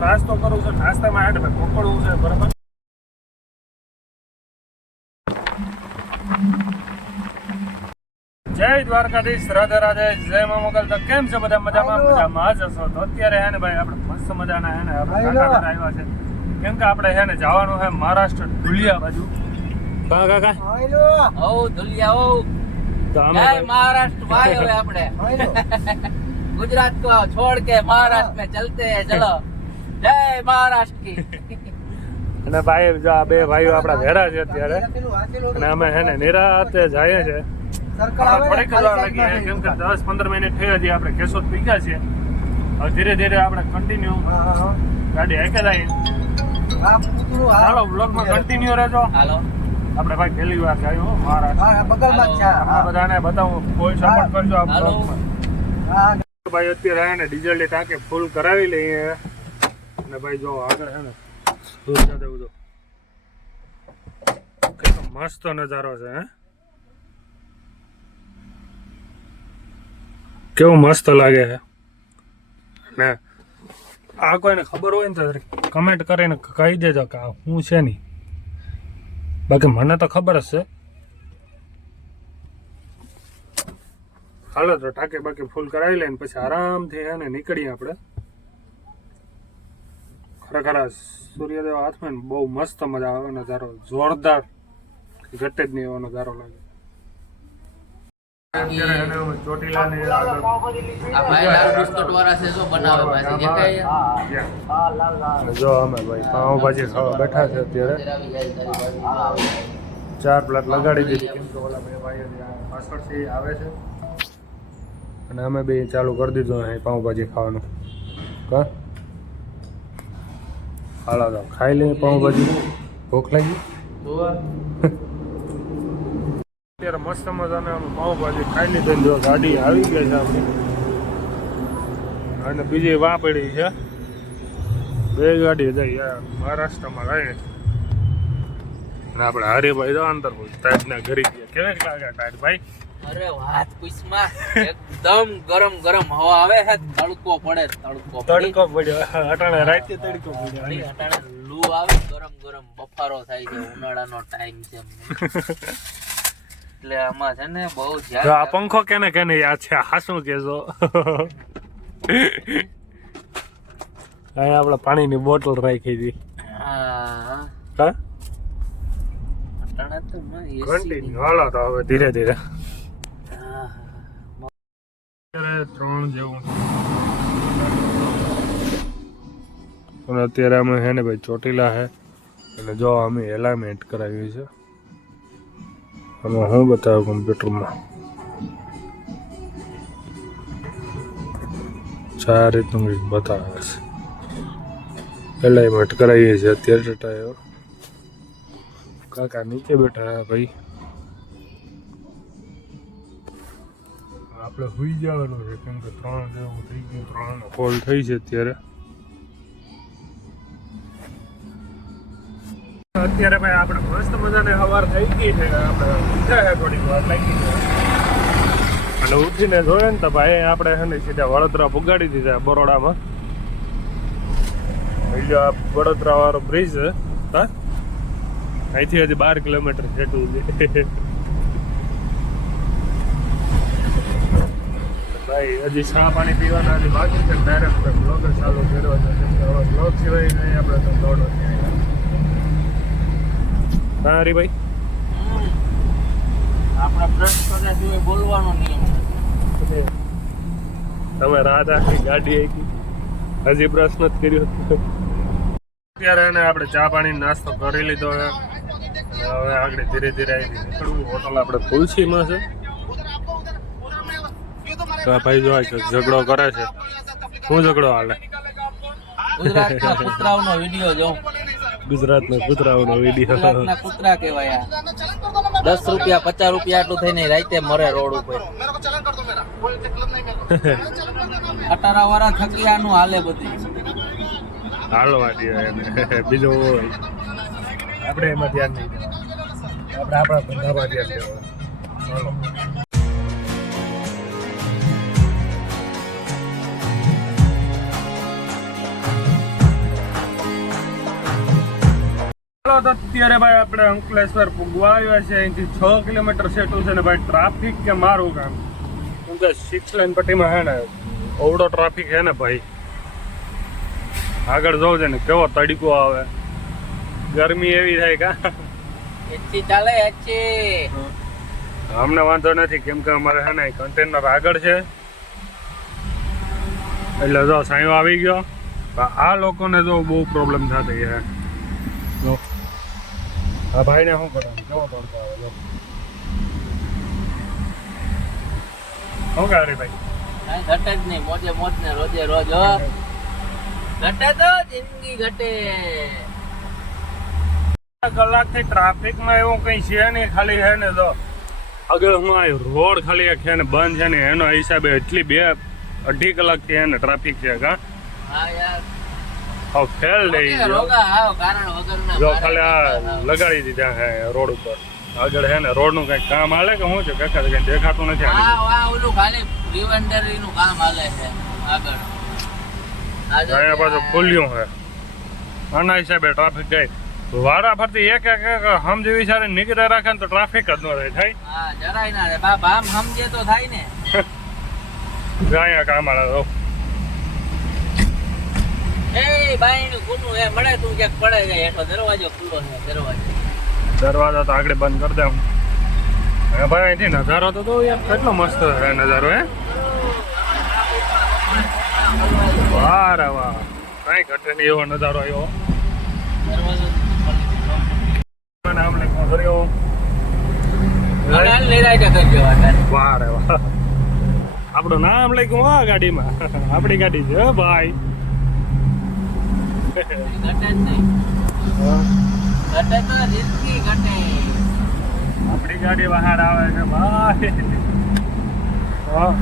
નાસ્તો કરું છું. નાસ્તામાં હેડ ભાઈ પકોડવું છે બરાબર. જય દ્વારકાધીશ, રાધે રાધે, જય મા મોગલ. તો કેમ છે બધા? મજામાં જ હશો. તો અત્યારે હે ને ભાઈ આપણે મસ્ત મજાના હે ને આપણે કાકા આવ્યા છે. કેમ કે આપણે હે ને જવાનું છે મહારાષ્ટ્ર ધુલિયા બાજુ. કાકા ધુલિયા તો અમે महाराष्ट्र भाई હવે આપણે गुजरात को छोड़ के महाराष्ट्र में चलते हैं, चलो जय महाराष्ट्र की. અને ભાઈ જો આ બે ભાઈઓ આપણા ભેરા છે અત્યારે અને અમે હે ને નિરાતે જઈએ છે. થોડીક વાર લાગી છે કેમ કે 10-15 મિનિટ થઈ હજી આપણે કેશોદ પીગ્યા છીએ. હવે ધીરે ધીરે આપણે કન્ટિન્યુ ગાડી હાકે જાય. ચાલો બ્લોગમાં કન્ટિન્યુ રહેજો. હાલો આપણે ભાઈ પહેલી વાર જાય હો મહારાષ્ટ્ર. બધાને બતાવું, કોઈ સપોર્ટ કરજો આ બ્લોગમાં. ભાઈ અત્યારે હે ને ડીઝલની ટાંકી ફૂલ કરાવી લઈએ અને ભાઈ જો આગળ હે ને મસ્ત નજારો છે. હે કેવું મસ્ત લાગે છે ને. આ કોઈને ખબર હોય ને તો કમેન્ટ કરીને કહી દેજો કે આ શું છે નહીં. બાકી મને તો ખબર જ છે. હાલો તો ટાંકી બાકી ફૂલ કરાવી લઈને પછી આરામથી હે ને નીકળીએ આપણે. ખરેખર સૂર્યદેવ હાથમાં બહુ મસ્ત મજા આવે નજારો, જોરદાર, ઘટે જ નહીં એવો નજારો લાગે. ચોટીલાની જો અમે ભાઈ પાઉંભાજી ખાવા બેઠા છે અત્યારે. 4 પ્લેટ લગાડી દીધી કેમ કે ઓલા બે ભાઈઓ પાછળથી આવે છે અને અમે બે ચાલુ કરી દીધું અહીં પાઉંભાજી ખાવાનું. કા હાલો તો ખાઈ લઈએ પાઉંભાજી. ભૂખ લાગી અત્યારે મસ્ત મજાને અમે પાઉંભાજી ખાઈ લીધી. જો ગાડી આવી ગઈ છે આપણી અને બીજી વાં પડી છે. 2 ગાડી જઈ મહારાષ્ટ્રમાં રહે અને આપણે હરિભાઈ તો અંદર ટાઈટના ઘરે ગયા. કેવાક લાગે ટાઈટ ભાઈ? અરે વાત પૂછમાં, એકદમ ગરમ ગરમ હવા આવે છે. તડકો પડે, તડકો પડ્યો અટાણે રાતે તડકો પડ્યો. અટાણે લૂ આવે, ગરમ ગરમ બફારો થાય છે. ઉનાળાનો ટાઈમ છે એટલે આમાં છે ને બહુ ધ્યાન. આ પંખો કેને કેને યાદ છે? હાસું કેજો. અહીંયા આપણે પાણીની બોટલ રાખી હતી. હા અટાણે તો કન્ટિન્યુ હાલો તો હવે ધીરે ધીરે 3 જેવું. અને અત્યારે અમે હે ને ભાઈ ચોટીલા હે અને જો અમે એલાઇનમેન્ટ કરાવી છે. અમે હું બતાવું કમ્પ્યુટરમાં 4 રીતનું કંઈક બતાવે છે. એલાઇનમેન્ટ કરાવીએ છીએ અત્યારે ટાઈમ. કાકા નીચે બેઠા હે ભાઈ. આપણે સુઈ જવાનું છે કેમ કે 3 જેવું થઈ ગયું. 3 કોલ થઈ છે અત્યારે. અત્યારે ભાઈ આપણે મસ્ત મજાને સવાર થઈ ગઈ છે. આપણે ઉઠ્યા છે, થોડીક વાર લાગી છે અને ઉઠીને જોઈએ ને તો ભાઈ આપણે છે ને સીધા વડોદરા પુગાડી દીધા. બરોડામાં વડોદરા વાળો બ્રિજ છે. હા અહીંથી હજી 12 કિલોમીટર જેટલું છે ભાઈ. હજી ચા પાણી પીવાના હજી બાકી છે. ડાયરેક્ટ બ્લોગ ચાલુ કર્યો છે કેમ કે હવે બ્લોગ સિવાય નહીં આપણે તો દોડો. હા હરીભાઈ, આપણા પ્રશ્ન કર્યા સિવાય બોલવાનો નિયમ નથી. તમે રાધાની ગાડી આવી હજી પ્રશ્ન જ કર્યો. અત્યારે એને આપણે ચા પાણી નાસ્તો કરી લીધો છે. હવે આગળ ધીરે ધીરે આવી નીકળવું. હોટલ આપણે તુલસીમાં છે. ભાઈ જો ઝઘડો કરે છે. શું ઝઘડો હાલે? ગુજરાતના કૂતરાઓનો વિડિયો જો. ગુજરાતના કૂતરાઓનો વિડિયો. ગુજરાતના કૂતરા કહેવાય. 10 રૂપિયા 50 રૂપિયા આટલું થઈને રાતે મરે રોડ ઉપર. ખટારા વાળા થકિયાનું હાલે બધી. હાલવા દે એને બીજું આપણે એમાં ધ્યાન નહીં દેવાનું. આપણે આપણા ધંધામાં ધ્યાન દેવાનું. ચાલો ચાલો તો અત્યારે ભાઈ આપણે અંકલેશ્વર પૂગવા આવ્યા છે. અહીંથી 6 કિલોમીટર સેટું છે ને ભાઈ ટ્રાફિક કે મારું કામ. કેમ કે 6 લાઈન પટ્ટીમાં હે ને ઓવડો ટ્રાફિક હે ને ભાઈ. આગળ જોઉં છે ને કેવો તડકો આવે, ગરમી એવી થાય કા. એચી ચાલે એચી. અમને વાંધો નથી કેમ કે અમારે હે ને કન્ટેનર આગળ છે એટલે જો સાયો આવી ગયો. આ લોકોને તો બહુ પ્રોબ્લેમ થતી છે. જો આ ભાઈને શું કરવાનું, કેવો તડકો આવે જો. શું કરે ભાઈ? કાંઈ ઘટે જ નહીં, મોજે મોજ ને રોજે રોજ હો. ઘટે તો જિંદગી ઘટે. કલાકથી ટ્રાફિકમાં એવું કઈ છે નહીં, ખાલી છે ને તો આગળ હું રોડ ખાલી એક છે ને બંધ છે ને એનો હિસાબે એટલી 2-2.5 કલાકથી છે ને ટ્રાફિક છે કા. હા યાર હવે ફેલ થઈ ગયો. રોગા આવ કારણ વગરના જો મારે ખાલી આ આવ. લગાડી દીધા હે રોડ ઉપર. આગળ હે ને રોડ નું કઈ કામ હાલે કે શું છે કાકા? કઈ દેખાતું નથી. હા વાહ ઓલું ખાલી રિવેન્ડરી નું કામ હાલે છે આગળ. અહીંયા પાછું ખુલ્યું હે. આના હિસાબે ટ્રાફિક જાય. વારા ફરતી એક સમજી વિચારે નીકળે રાખે ને તો ટ્રાફિક જ ન થાય. થાય હા જરાય ના રે બાપ, આમ સમજે તો થાય ને. અહીંયા કામ હાલે. એ બાઈ નું ગુનું એ મળે તું ક્યાંક પડે જાય હેઠો. દરવાજો ખુલ્લો છે, દરવાજો તો આગળ બંધ કરી દઉં. હે ભાઈ અહીંથી નજારો તો યાર કેટલો મસ્ત છે નજારો. હે વાહ રે વાહ, કઈ ઘટે નહીં એવો નજારો આવ્યો. દરવાજો નામ લખ્યું કર્યો. વાહ રે વાહ, આપણું નામ લખ્યું આ ગાડીમાં. આપણી ગાડી છે હો ભાઈ. ઘટે જ નહીં. ઘટે તો જિંદગી ઘટે. આપણી ગાડી બહાર આવે છે ભાઈ. હા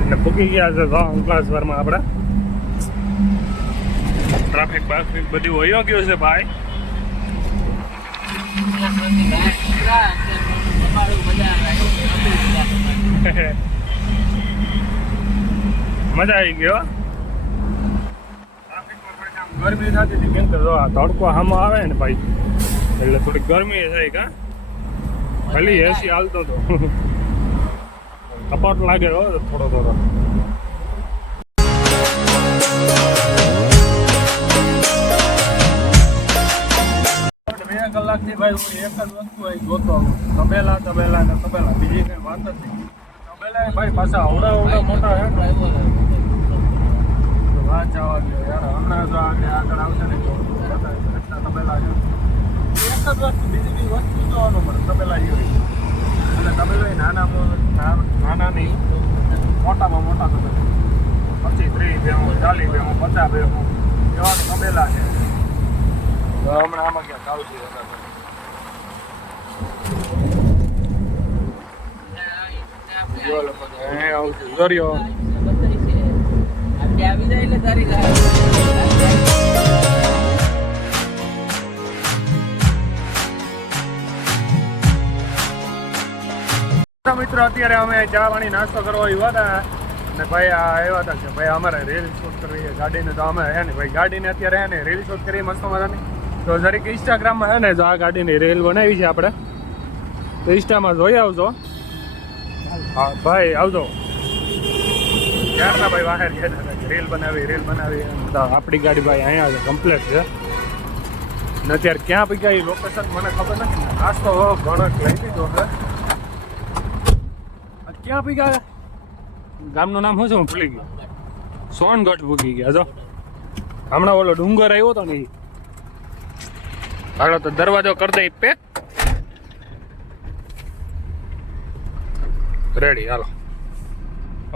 એટલે પૂકી ગયા છે અંકલેશ્વરમાં આપણે. ટ્રાફિક બાફિક બધું વયો ગયું છે ભાઈ. મજા આવી ગયો. ગરમી થતી હતી કેમ કે જો આ તડકો સામો આવે ને ભાઈ એટલે થોડી ગરમી થાય કા. ખાલી એસી હાલતો હતો. કપાટ લાગે હો થોડો થોડો. 2 કલાકથી ભાઈ હું એક જ વસ્તુ અહીં જોતો હોઉં. તબેલા તબેલા ને તબેલા, બીજી કઈ વાત જ નહીં. તબેલા ભાઈ પાછા અવડા મોટા છે ને. વાત જવા દો યાર, હમણાં જો આગળ આવશે ને તો એટલા તબેલા છે. એક જ વસ્તુ, બીજી બી વસ્તુ જોવાનું મળે. તબેલા એ હોય એટલે તબેલા નાના નહીં, મોટામાં મોટા તબેલા 25-30 ભેહું, 40 ભેહું, 50 ભેહું એવા તબેલા છે. તો હમણાં આમાં ક્યાં આવશે દરિયો. આવી જાય એટલે તારી મિત્રો અત્યારે અમે ચા પાણી નાસ્તો કરવા આવ્યા હતા ને ભાઈ આ આવ્યા હતા કે ભાઈ અમારે રીલ શૂટ કરવી છે ગાડીને. તો અમે હે ને ભાઈ ગાડીને અત્યારે હે ને રીલ શૂટ કરીએ મસ્ત મજાની. તો જરીક ઇન્સ્ટાગ્રામમાં હે ને જો આ ગાડીની રીલ બનાવી છે આપણે, તો ઇન્સ્ટામાં જોઈ આવજો. હા ભાઈ આવજો. ક્યારના ભાઈ બહાર ગયા હતા રીલ બનાવી. તો આપણી ગાડી ભાઈ અહીંયા છે, કમ્પ્લેટ છે ને અત્યારે ક્યાં પી ગયા એ લોકેશન મને ખબર નથી. નાસ્તો ઘણો લઈ લીધો છે. ક્યાં પી ગયા ગામનું નામ શું છે હું ભૂલી ગયો. સોનગઢ પૂગી ગયા. જો હમણાં ઓલો ડુંગર આવ્યો હતો ને હાલો તો દરવાજો કરી દઈ પેક. રેડી હાલો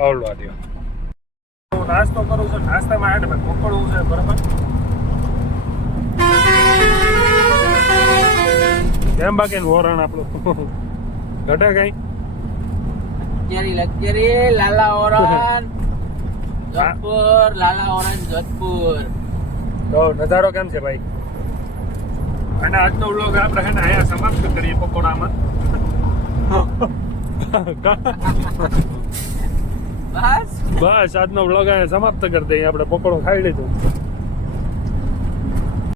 આવડવા દો. હું નાસ્તો કરું છું. નાસ્તામાં હેડ ભાઈ પકોડું છે બરાબર. કેમ બાકી વોરણ આપણું ઘટે કઈ લક્ઝરી લાલા ઓરન જોધપુર. લાલા ઓરન જોધપુર. તો નજારો કેમ છે ભાઈ? અને આજનો વ્લોગ આપણે હે ને અહીંયા સમાપ્ત કરીએ પકોડામાં. બસ બસ આજનો વ્લોગ અહીંયા સમાપ્ત કરી દઈએ. આપણે પકોડો ખાઈ લીધું.